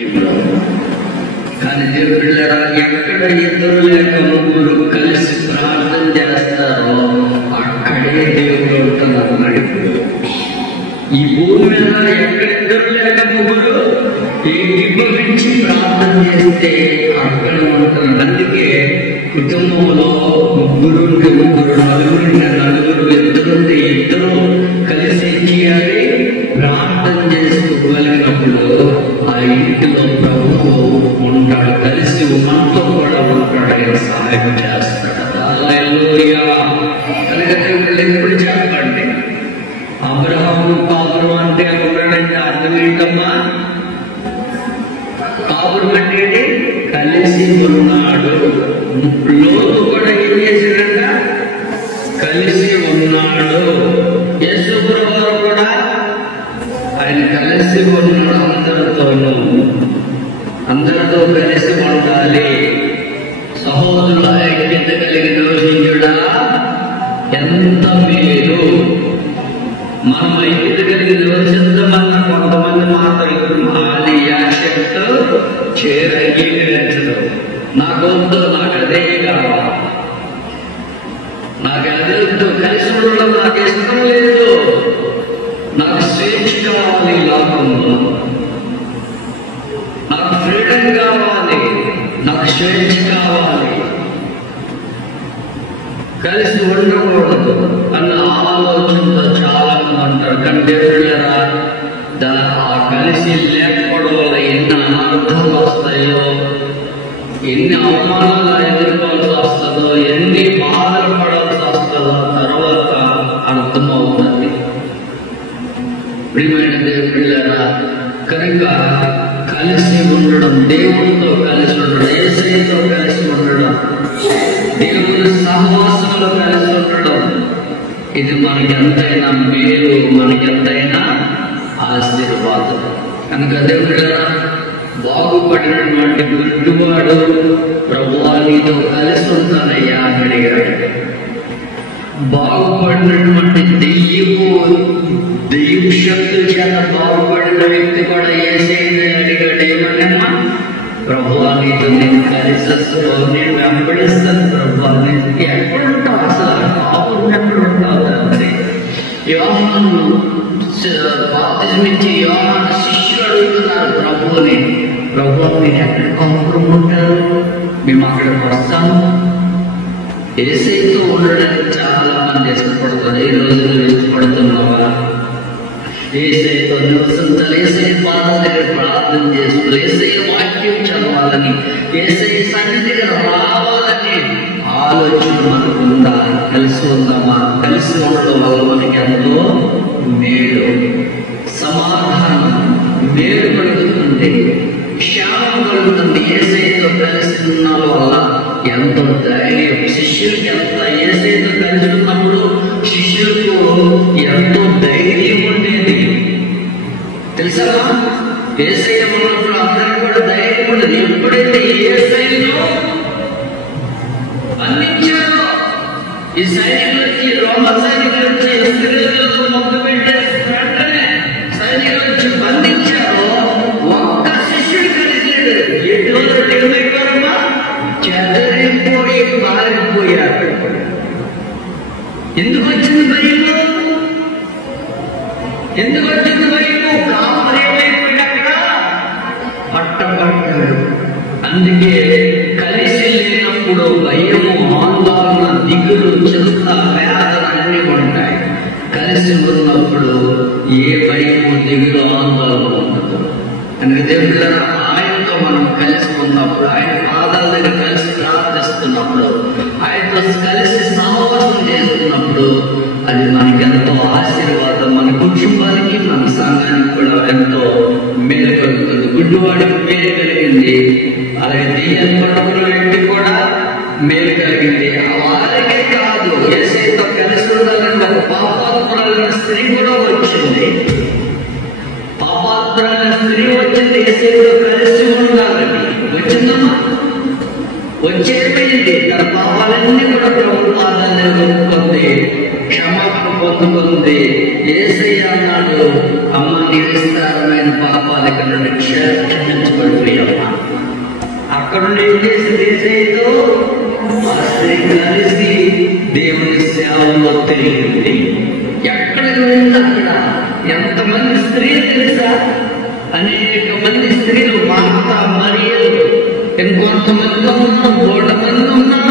కానీ దేవుడు పిల్లరా, ఎక్కడ ఇద్దరు లేక ముగ్గురు కలిసి ప్రార్థన చేస్తారో అక్కడే దేవుడు ఉంటున్నాడు. ఈ భూమి మీద ఎక్కడ ఇద్దరు లేక ముగ్గురు ఏకీభవించి ప్రార్థన చేస్తే అక్కడ ఉంటున్నాడు. అందుకే కుటుంబంలో ముగ్గురుంటే ముగ్గురు, నలుగురుంటే నలుగురు, ఇద్దరుంటే ఇద్దరు కలిసి చేయాలి. ప్రార్థన చేసుకోగలిగినప్పుడు ఆ ఇంటిలో ప్రభువు ఉంటాడు, కలిసి మనతో కూడా ఉంటాడు, ఆయన సహాయం చేస్తాడు. హల్లెలూయా. కనుక దేవుళ్ళు ఎప్పుడు చెప్పండి, అబ్రహాము కాపురం అంటే ఉన్నాడంటే అర్థం ఏంటమ్మా? కాపురం అంటే కలిసి ఉన్నాడు. లోతు కూడా ఏం చేశాడంట? కలిసి ఉన్నాడు. యేసు ప్రభువు కూడా ఆయన కలిసి ఉన్నాడు. అందరితో కలిసి ఉండాలి. సహోదరుల ఐక్యత కలిగి నివసించుడా ఎంత మేలు. మనం ఐక్యత కలిగి నివసించమన్న కొంతమంది మాత్రం అది యాక్సెప్ట్ అంగీకరించదు. నాకొద్దు, నాకు అదే కావాలి, నాకు అదే వద్దు, కలిసి ఉండడం నాకు ఇష్టం లేదు, నాకు స్వేచ్ఛ కావాలి, లోకంలో నాకు ఫ్రీడమ్ కావాలి, నాకు స్వేచ్ఛ కావాలి, కలిసి ఉండకూడదు అన్న ఆలోచనతో చాలా మంది అంటారు. కానీ దేవుళ్ళరా, ఆ కలిసి లేకపోవడం వల్ల ఎన్ని అనర్థాలు వస్తాయో, ఎన్ని అవమానాలు ఎదుర్కోవాల్సి వస్తుందో, ఎన్ని బాధలు పడాల్సి వస్తుందో తర్వాత అర్థమవుతుంది. ప్రియమైన దేవుళ్ళరా, కనుక కలిసి ఉండడం, దేవుడితో కలిసి ఉండడం, యేసయ్యతో కలిసి ఉండడం, దేవుని సహవాసంలో కలిసి ఉండడం, ఇది మనకి ఎంతైనా మేలు, మనకి ఎంతైనా ఆశీర్వాదం. కనుక దేవుళ్ళరా, బాగుపడినటువంటి గుడ్డివాడు ప్రభువా నీతో కలిసి ఉంటానయ్యా అని అడిగాడు. బాగుపడినటువంటి దెయ్యపు శక్తుల చేత బాగుపడిన వ్యక్తి కూడా యేసయ్యని అడిగాడు. ఏమన్నా? ప్రభువా నీతో నేను కలిసి వస్తాను, నేను వెంబడిస్తాను ప్రభువా, నేను ఎక్కడుంటావు, అసలు పాపం ఎక్కడుంటావు తండ్రి? యోహాను బాప్తిజమిచ్చి యోహాను శిష్యులు అడుగుతున్నారు ప్రభువుని, ప్రభువా మీరు ఎక్కడ కాపురం ఉంటారు, మేము అక్కడికి వస్తాము. యేసయ్యతో ఉండడానికి చాలా మంది ఇష్టపడుతున్నారు. ఈ రోజుల్లో ఇష్టపడుతున్నావా? యేసయ్యతో నివసించాలి, యేసయ్య పాదాల దగ్గర ప్రార్థన చేస్తుంది, యేసయ్య వాక్యం చదవాలని, యేసయ్య సన్నిధిగా రావాలని ఆలోచన మనకు ఉందా? కలిసి ఉందామా? కలిసి ఉండడం వల్ల మనకి ఎంతో మేలు, సమాధానం, మేలు కలుగుతుంది, క్షేమం కలుగుతుంది. యేసయ్యతో కలిసి ఉన్న వల్ల ఎంతో ధైర్యం. శిష్యులకి ఎంత యేసయ్యతో కలిసి ఉన్నప్పుడు శిష్యులకు ఎంతో ధైర్యం ఉండేది తెలుసా? యేసయ్య ఉన్నప్పుడు అందరికీ కూడా ధైర్యం ఉండేది. ఎప్పుడైతే యేసయ్యను అందించాడో, ఈ సైనికులు వచ్చి, రోమ సైనికులు వచ్చి ఇశ్రాయేలుతో మొదలు పెట్టే వెంటనే సైనికులు వచ్చి బంధించారో ఒక్క శిష్యుడు కలిసాడు. ఎటువంటి ఏమైపోయారమ్మా? చెదరిపోయి పారిపోయారు. ఎందుకు వచ్చింది భయము? ఎందుకు వచ్చింది భయము? కాపురం ఏమైపోయాడు, అక్కడ పట్టబడ్డాడు. అందుకే కలిసి లేనప్పుడు భయము, ఆందోళన, దిగులు, చింత, వేదన అన్నీ ఉంటాయి. కలిసి ఉన్నప్పుడు ఏ భయము, దిగులు, ఆందోళన ఉండదు. అందుకే దేవుళ్ళరా, ఆయనతో మనం కలిసి ఉన్నప్పుడు, ఆయన పాదాల దగ్గర కలిసి ప్రార్థిస్తున్నప్పుడు, ఆయనతో కలిసి సహవాసం చేస్తున్నప్పుడు అది మనకి ఎంతో ఆశీర్వాదం, మన కుటుంబానికి, మన సంఘానికి కూడా ఎంతో మేలు కలుగుతుంది. గుడ్డివాడికి మేలు కలిగింది, అలాగే దెయ్యాన్ని పట్టుకున్న వ్యక్తికి కూడా మేలు కలిగింది. వారికే కాదు, యేసయ్యతో కలిసి ఉండాలని ఒక పాపాత్మురాలైన స్త్రీ కూడా వచ్చింది. పాపాత్మురాలైన స్త్రీ వచ్చింది యేసయ్యతో కలిసి ఉండాలని. వచ్చిందమ్మా? వచ్చేపోయింది. తన పాపాలన్నీ కూడా ప్రభు పాదాలను ఒప్పుకుంది, క్షమాపణ పొందుకుంది. యేసయ్య అన్నాడు, అమ్మ నీ విస్తారమైన పాపాల కన్నా క్షమించబడి అక్కడ ఏం చేసింది ఏసైతో ఆ స్త్రీ కలిసి దేవుని సేవలో తిరిగింది. ఎక్కడికి వెళ్ళింది అక్కడ ఎంతమంది స్త్రీలు తెలుసా? అనేక మంది స్త్రీలు, మార్తా, మరియలు, ఇంకొంతమంది ఉన్నారు, 3 మంది ఉన్నారు.